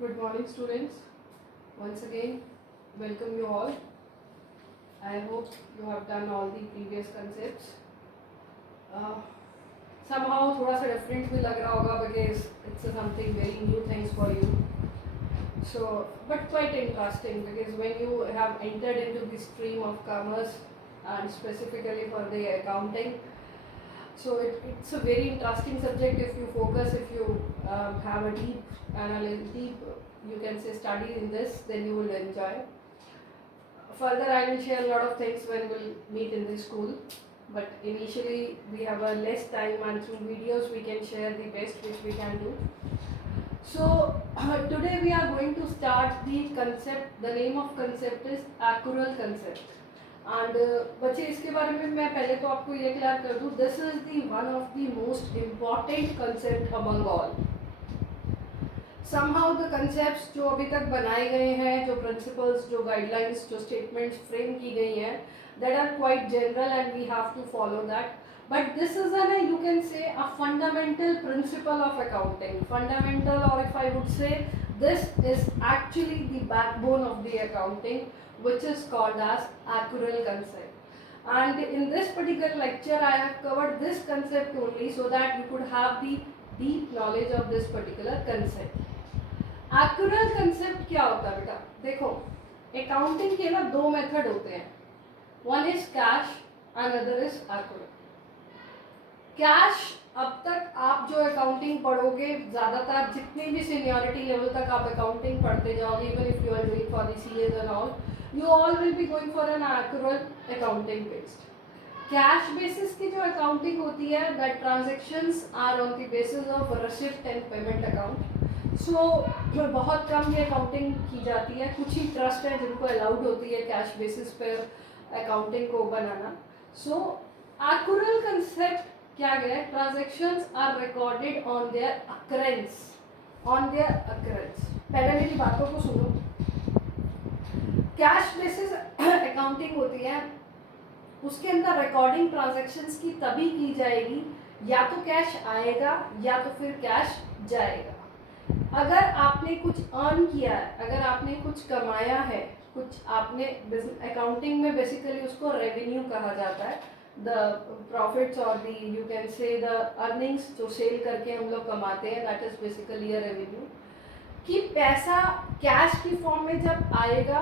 Good morning, students. Once again, welcome you all. I hope you have done all the previous concepts. Somehow थोड़ा सा different भी लग रहा होगा because it's something very new things for you. So, but quite interesting because when you have entered into the stream of commerce and specifically for the accounting, so it's a very interesting subject if you focus, if you have a deep analysis, you can say study in this, then you will enjoy. Further, I will share a lot of things when we'll meet in the school. But initially, we have a less time and through videos we can share the best which we can do. So today we are going to start the concept. The name of concept is accrual concept. And बच्चे इसके बारे में मैं पहले तो आपको ये clear कर दूँ, this is the one of the most important concept among all. Somehow the concepts जो अभी तक बनाए गए हैं, जो प्रिंसिपल्स, जो गाइडलाइंस, जो स्टेटमेंट्स फ्रेम की गई हैं, that are quite general and we have to follow that. But this is you can say a fundamental principle of accounting. Fundamental, or if I would say, this is actually the backbone of the accounting, which is called as accrual concept. And in this particular lecture, I have covered this concept only so that you could have the deep knowledge of this particular concept. Accrual concept क्या होता है बेटा? देखो, accounting के ना दो method होते हैं. One is cash, another is accrual. Cash, अब तक आप जो अकाउंटिंग पढ़ोगे, ज़्यादातर जितनी भी सीनियरिटी लेवल तक आप अकाउंटिंग पढ़ते जाओगे, even if you are doing for the CAs and all, you all will be going for an accrual accounting based. Cash basis की जो अकाउंटिंग होती है, that transactions are on the basis of receipt and payment account. So बहुत कम ये accounting की जाती है. कुछ ही ट्रस्ट है जिनको अलाउड होती है कैश बेसिस पर अकाउंटिंग को बनाना. सो एक्यूरल कंसेप्ट क्या गया, transactions are recorded on their occurrence. पहले मेरी बातों को सुनो. कैश बेसिस अकाउंटिंग होती है, उसके अंदर रिकॉर्डिंग ट्रांजेक्शन्स की तभी की जाएगी या तो कैश आएगा या तो फिर कैश जाएगा. अगर आपने कुछ अर्न किया है, अगर आपने कुछ कमाया है, कुछ आपने अकाउंटिंग में बेसिकली उसको रेवेन्यू कहा जाता है. द प्रॉफिट्स और the you can say the earnings जो सेल करके हम लोग कमाते हैं, that is basically a revenue. कि पैसा कैश की फॉर्म में जब आएगा,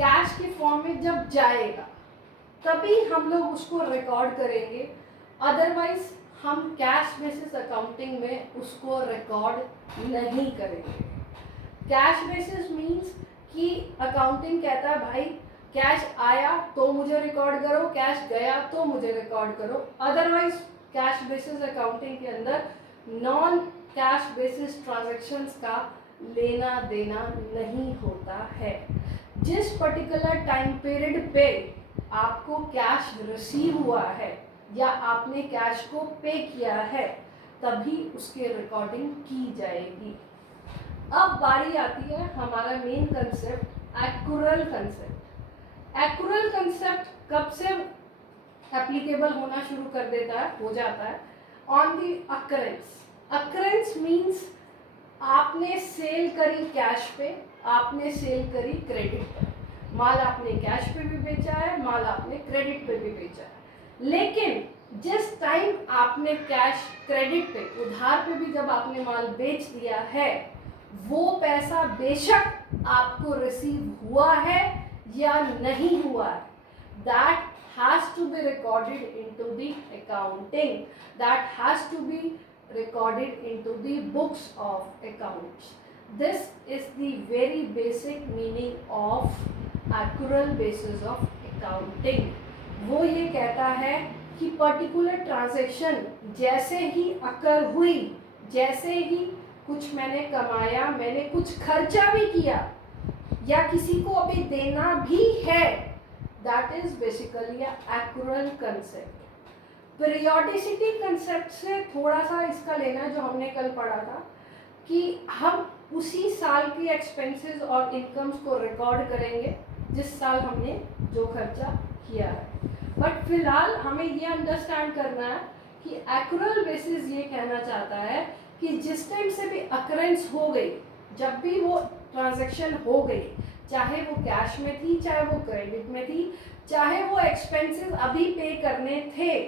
कैश की फॉर्म में जब जाएगा, तभी हम लोग उसको रिकॉर्ड करेंगे. अदरवाइज हम कैश बेसिस अकाउंटिंग में उसको रिकॉर्ड नहीं करेंगे. कैश बेसिस मीन्स कि अकाउंटिंग कहता है भाई कैश आया तो मुझे रिकॉर्ड करो, कैश गया तो मुझे रिकॉर्ड करो. अदरवाइज कैश बेसिस अकाउंटिंग के अंदर नॉन कैश बेसिस ट्रांजैक्शंस का लेना देना नहीं होता है. जिस पर्टिकुलर टाइम पीरियड पे आपको कैश रिसीव हुआ है या आपने कैश को पे किया है, तभी उसकी रिकॉर्डिंग की जाएगी. अब बारी आती है हमारा main concept, accrual concept. Accrual concept कब से एप्लीकेबल होना शुरू कर देता है, हो जाता है, on the occurrence. Occurrence means आपने सेल करी कैश पे, आपने सेल करी क्रेडिट पे. माल आपने कैश पे भी बेचा है, माल आपने क्रेडिट पे भी बेचा है. लेकिन जिस टाइम आपने कैश क्रेडिट पे, उधार पे भी जब आपने माल बेच दिया है, वो पैसा बेशक आपको रिसीव हुआ है या नहीं हुआ है, that has to be recorded into the accounting, that has to be recorded into the books of accounts. This is the very basic meaning of accrual basis of accounting. वो ये कहता है कि पर्टिकुलर ट्रांजैक्शन जैसे ही अकर हुई, जैसे ही कुछ मैंने कमाया, मैंने कुछ खर्चा भी किया या किसी को अभी देना भी है, that is basically accrual concept. Periodicity concept से थोड़ा सा इसका लेना है, जो हमने कल पढ़ा था कि हम उसी साल की एक्सपेंसेस और इनकम्स को रिकॉर्ड करेंगे जिस साल हमने जो खर्चा किया है. बट फिलहाल हमें ये अंडरस्टैंड करना है कि एक्यूरल बेसिस ये कहना चाहता है कि जिस टाइम से भी अकरेंस हो गई, जब भी वो ट्रांजैक्शन हो गई, चाहे वो कैश में थी, चाहे वो क्रेडिट में थी, चाहे वो एक्सपेंसेस अभी पे करने थे,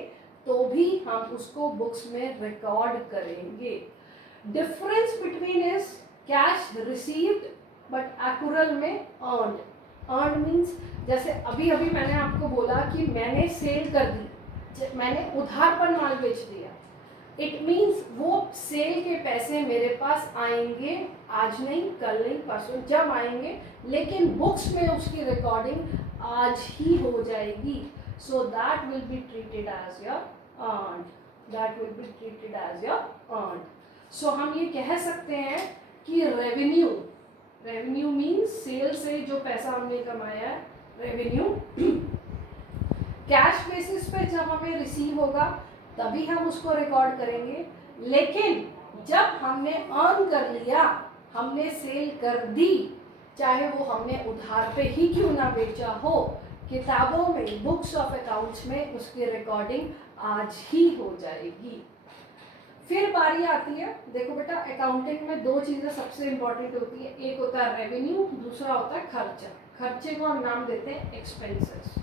तो भी हम उसको बुक्स में रिकॉर्ड करेंगे। Difference between is cash received but accrual में अर्न्ड। अर्न मीन्स जैसे अभी अभी मैंने आपको बोला कि मैंने सेल कर दी, मैंने उधार पर माल बेच दिया, इट मीन्स वो सेल के पैसे मेरे पास आएंगे, आज नहीं, कल नहीं, परसों, जब आएंगे, लेकिन बुक्स में उसकी रिकॉर्डिंग आज ही हो जाएगी। So that will be treated as your earned, that will be treated as your earned. So हम ये कह सकते हैं कि रेवेन्यू, रेवेन्यू मीन्स सेल से जो पैसा हमने कमाया है, रेवेन्यू कैश बेसिस पे जब हमें रिसीव होगा तभी हम उसको रिकॉर्ड करेंगे, लेकिन जब हमने अर्न कर लिया, हमने सेल कर दी, चाहे वो हमने उधार पे ही क्यों ना बेचा हो, किताबों में, बुक्स ऑफ अकाउंट्स में उसकी रिकॉर्डिंग आज ही हो जाएगी। फिर बारी आती है, देखो बेटा अकाउंटिंग में दो चीज़ें सबसे इंपॉर्टेंट होती है, एक होता है रेवेन्यू, दूसरा होता है खर्चा। खर्चे को हम नाम देते हैं एक्सपेंसेस।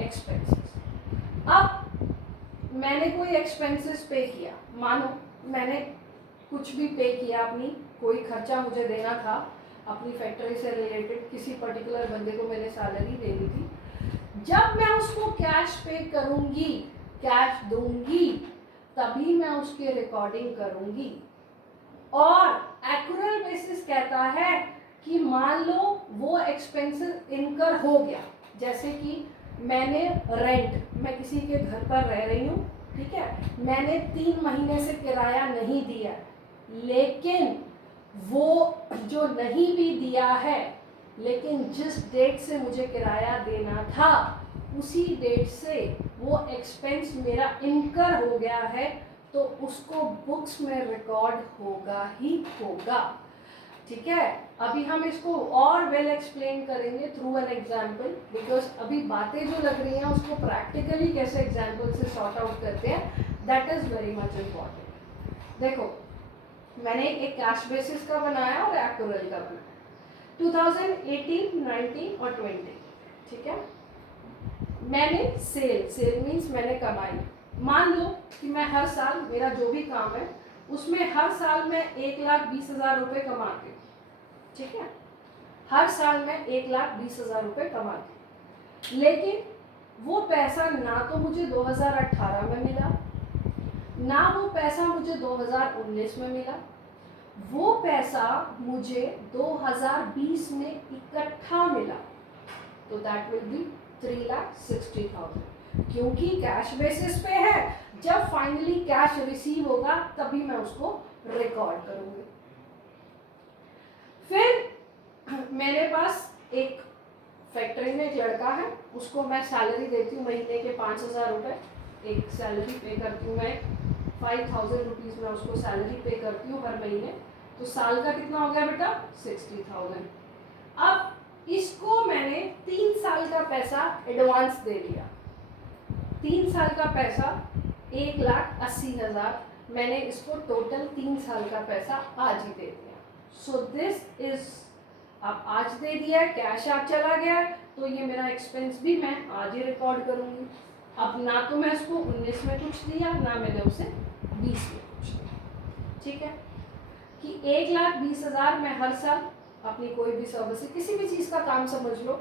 एक्सपेंसेस, अब मैंने कोई एक्सपेंसेस पे किया, मानो मैंने कुछ भी पे किया, अपनी कोई खर्चा मुझे देना था, अपनी फैक्ट्री से रिलेटेड किसी पर्टिकुलर बंदे को मैंने सैलरी देनी थी, जब मैं उसको कैश पे करूँगी, कैश दूंगी, तभी मैं उसकी रिकॉर्डिंग करूंगी। और एक्यूरल बेसिस कहता है कि मान लो वो एक्सपेंसेस इनकर हो गया, जैसे कि मैंने रेंट, मैं किसी के घर पर रह रही हूँ, ठीक है, मैंने 3 महीने से किराया नहीं दिया, लेकिन वो जो नहीं भी दिया है, लेकिन जिस डेट से मुझे किराया देना था उसी डेट से वो एक्सपेंस मेरा इनकर हो गया है, तो उसको बुक्स में रिकॉर्ड होगा ही होगा। ठीक है, अभी हम इसको और वेल एक्सप्लेन करेंगे थ्रू एन एग्जाम्पल, बिकॉज अभी बातें जो लग रही हैं उसको प्रैक्टिकली कैसे एग्जाम्पल से सॉर्ट आउट करते हैं, that is very much important. देखो मैंने एक कैश बेसिस का बनाया और एक्यूरल का बनाया, 2018, 19 और 20, ठीक है। मैंने सेल मीन्स मैंने कमाई, मान लो कि मैं हर साल, मेरा जो भी काम है उसमें हर साल मैं 1,20,000 रुपये कमाती हूँ, ठीक है, हर साल मैं 1,20,000 रुपये कमाती हूँ, लेकिन वो पैसा ना तो मुझे 2018 में मिला, ना वो पैसा मुझे 2019 में मिला, वो पैसा मुझे 2020 में इकट्ठा मिला, तो दैट विल बी 3,60,000, क्योंकि कैश बेसिस पे है, जब फाइनली कैश रिसीव होगा तभी मैं उसको रिकॉर्ड करूंगी। फिर मेरे पास एक फैक्ट्री में एक लड़का है, उसको मैं सैलरी देती हूँ महीने के 5,000 रुपये, एक सैलरी पे करती हूँ मैं, 5,000 रुपीज़ मैं उसको सैलरी पे करती हूँ हर महीने, तो साल का कितना हो गया बेटा, 60,000। अब इसको मैंने 3 साल का पैसा एडवांस दे दिया, 3 साल का पैसा 1,80,000, मैंने इसको टोटल 3 साल का पैसा आज ही दे दिया। सो दिस इज, अब आज दे दिया है, कैश आज चला गया है, तो ये मेरा एक्सपेंस भी मैं आज ही रिकॉर्ड करूँगी। अब ना तो मैं उसको 19 में कुछ दिया, ना मैंने उसे 20 में कुछ दिया, ठीक है, कि 1,20,000 मैं हर साल अपनी कोई भी सर्विस, किसी भी चीज़ का काम समझ लो,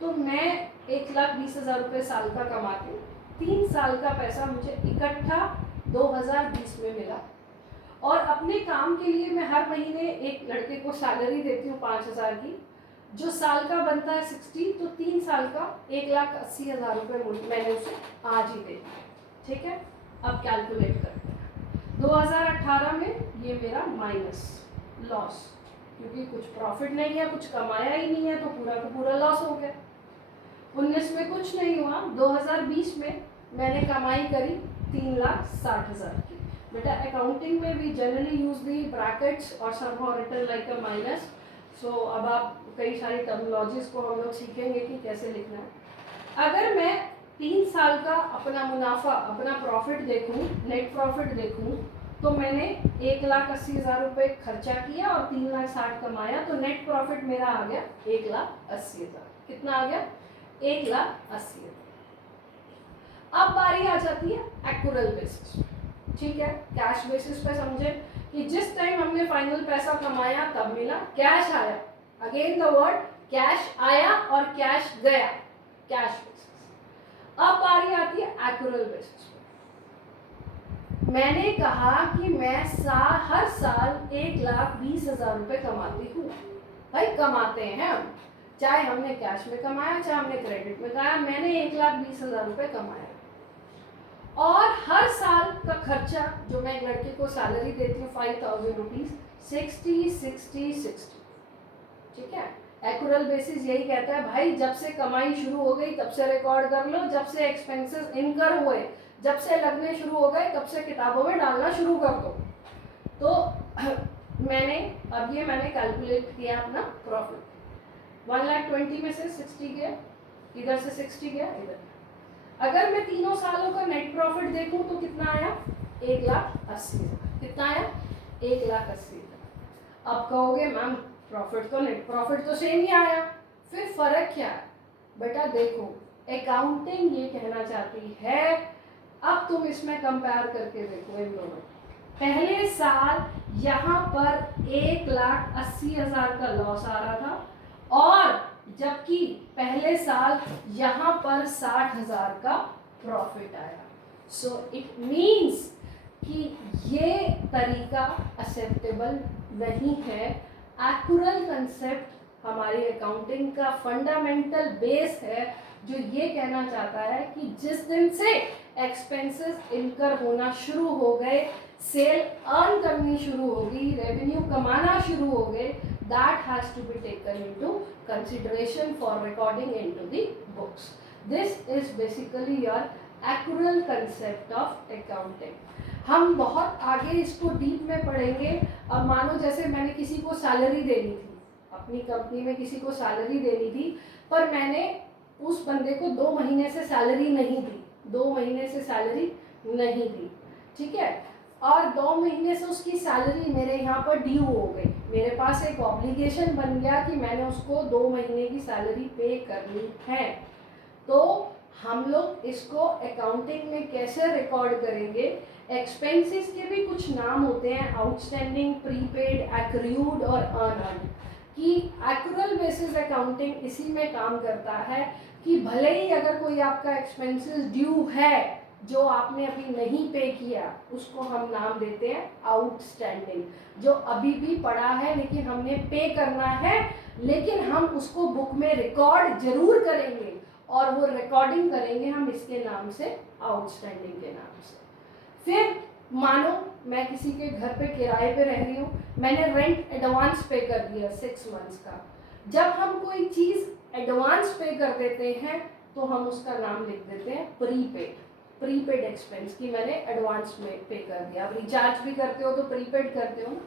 तो मैं 1,20,000 रुपये साल का कमाती हूँ, 3 साल का पैसा मुझे इकट्ठा 2020 में मिला, और अपने काम के लिए मैं हर महीने एक लड़के को सैलरी देती हूँ 5,000 की, जो साल का बनता है 60, तो 3 साल का 1,80,000 रुपये मैंने उसे आज ही दे दिया, ठीक है। अब कैलकुलेट करते हैं, 2018 में ये मेरा माइनस लॉस, क्योंकि कुछ प्रॉफिट नहीं है, कुछ कमाया ही नहीं है, तो पूरा का पूरा लॉस हो गया। 19 में कुछ नहीं हुआ, 2020 में मैंने कमाई करी 3,60,000 की। बेटा अकाउंटिंग में भी जनरली यूज दी ब्रैकेट्स और somehow written like a minus, so अब आप कई सारी टर्मिनोलॉजीज को हम लोग सीखेंगे कि कैसे लिखना है। अगर मैं 3 साल का अपना मुनाफा, अपना प्रॉफिट देखूं, नेट प्रॉफिट देखूं, तो मैंने 1,80,000 रुपये खर्चा किया और 3,60,000 कमाया, तो नेट प्रॉफिट मेरा आ गया 1,80,000। कितना आ गया? 1,80,000। अब बारी आ जाती है एक्यूरल बेसिस। ठीक है, कैश बेसिस पे समझे कि जिस टाइम हमने फाइनल पैसा कमाया तब मिला, कैश आया, अगेन द वर्ड कैश आया और कैश गया, कैश बेसिस। अब बारी आती है एक्यूरल बेसिस पे। मैंने कहा कि मैं हर साल 1,20,000 रुपये कमाती हूँ। भाई कमाते हैं हम, चाहे हमने कैश में कमाया चाहे हमने क्रेडिट में कमाया, मैंने 1,20,000 रुपये कमाया। और हर साल का खर्चा जो मैं एक लड़के को सैलरी देती हूँ 5,000 रुपीज, 60-60-60। ठीक है, एक्यूरल बेसिस यही कहता है भाई जब से कमाई शुरू हो गई तब से रिकॉर्ड कर लो, जब से एक्सपेंसेस इनकर हुए, जब से लगने शुरू हो गए तब से किताबों में डालना शुरू कर दो। तो मैंने कैलकुलेट किया अपना प्रॉफिट। 1,20,000 में से 60 गया, इधर से 60 गया इधर। अगर मैं तीनों सालों का नेट प्रॉफिट देखूं तो कितना आया? 1,80,000। कितना आया? 1,80,000। अब कहोगे मैम प्रॉफिट तो नेट प्रॉफिट तो सेम ही आया, फिर फर्क क्या है? बेटा देखो, अकाउंटिंग ये कहना चाहती है, अब तुम इसमें कंपेयर करके देखो इन दोनों। पहले साल यहाँ पर 1,80,000 का लॉस आ रहा था, और जबकि पहले साल यहाँ पर 60,000 का प्रॉफिट आया। सो इट मीन्स कि ये तरीका एक्सेप्टेबल नहीं है। एक्यूरल कंसेप्ट हमारी अकाउंटिंग का फंडामेंटल बेस है, जो ये कहना चाहता है कि जिस दिन से एक्सपेंसेस इनकर होना शुरू हो गए, सेल अर्न करनी शुरू होगी, रेवेन्यू कमाना शुरू हो गए, that has to be taken into consideration for recording into the books. This is basically your accrual concept of accounting. हम बहुत आगे इसको डीप में पढ़ेंगे। अब मानो जैसे मैंने किसी को सैलरी देनी थी, अपनी कंपनी में किसी को सैलरी देनी थी, पर मैंने उस बंदे को 2 महीने से सैलरी नहीं दी, 2 महीने से सैलरी नहीं दी। ठीक है, और 2 महीने से उसकी सैलरी मेरे यहाँ पर ड्यू हो गई, मेरे पास एक ऑब्लिगेशन बन गया कि मैंने उसको 2 महीने की सैलरी पे करनी है। तो हम लोग इसको अकाउंटिंग में कैसे रिकॉर्ड करेंगे? एक्सपेंसेस के भी कुछ नाम होते हैं, आउटस्टैंडिंग, प्रीपेड, एक्रूड और अर्नड। कि एक्यूरल बेसिस अकाउंटिंग इसी में काम करता है कि भले ही अगर कोई आपका एक्सपेंसेस ड्यू है जो आपने अभी नहीं पे किया, उसको हम नाम देते हैं आउटस्टैंडिंग। जो अभी भी पड़ा है लेकिन हमने पे करना है, लेकिन हम उसको बुक में रिकॉर्ड जरूर करेंगे, और वो रिकॉर्डिंग करेंगे हम इसके नाम से, आउटस्टैंडिंग के नाम से। फिर मानो मैं किसी के घर पे किराए पे रह रही हूँ, मैंने रेंट एडवांस पे कर दिया 6 मंथ्स का। जब हम कोई चीज़ एडवांस पे कर देते हैं तो हम उसका नाम लिख देते हैं प्रीपेड, प्रीपेड एक्सपेंस, कि मैंने एडवांस में पे कर दिया। अब रिचार्ज भी करते हो तो प्रीपेड करते हो ना।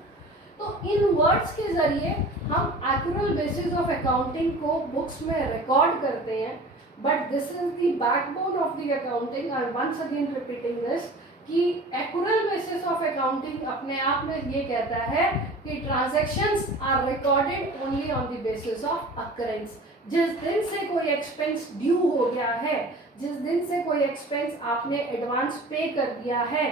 तो इन वर्ड्स के ज़रिए हम एक्यूरल बेसिस ऑफ अकाउंटिंग को बुक्स में रिकॉर्ड करते हैं। But this is the backbone of the accounting. I once again repeating this कि एक्यूरल बेसिस ऑफ अकाउंटिंग अपने आप में ये कहता है कि transactions are recorded only on the basis of occurrence. जिस दिन से कोई एक्सपेंस ड्यू हो गया है, जिस दिन से कोई एक्सपेंस आपने एडवांस पे कर दिया है,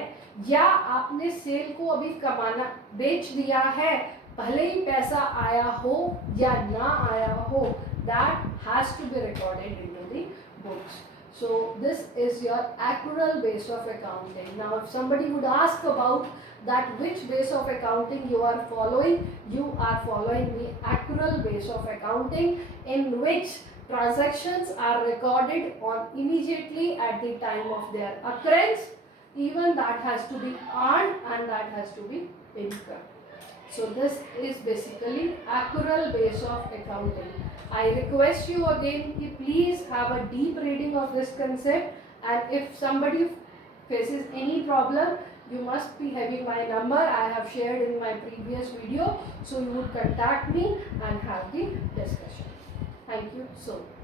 या आपने सेल को अभी कमाना बेच दिया है, भले ही पैसा आया हो या ना आया हो, that has to be recorded into the books. So this is your accrual base of accounting. Now if somebody would ask about that which base of accounting you are following, you are following the accrual base of accounting, in which transactions are recorded on immediately at the time of their occurrence. Even that has to be earned and that has to be incurred. So this is basically accrual base of accounting. I request you again कि please have a deep reading of this concept, and if somebody faces any problem, you must be having my number. I have shared in my previous video, so you would contact me and have the discussion. Thank you so much.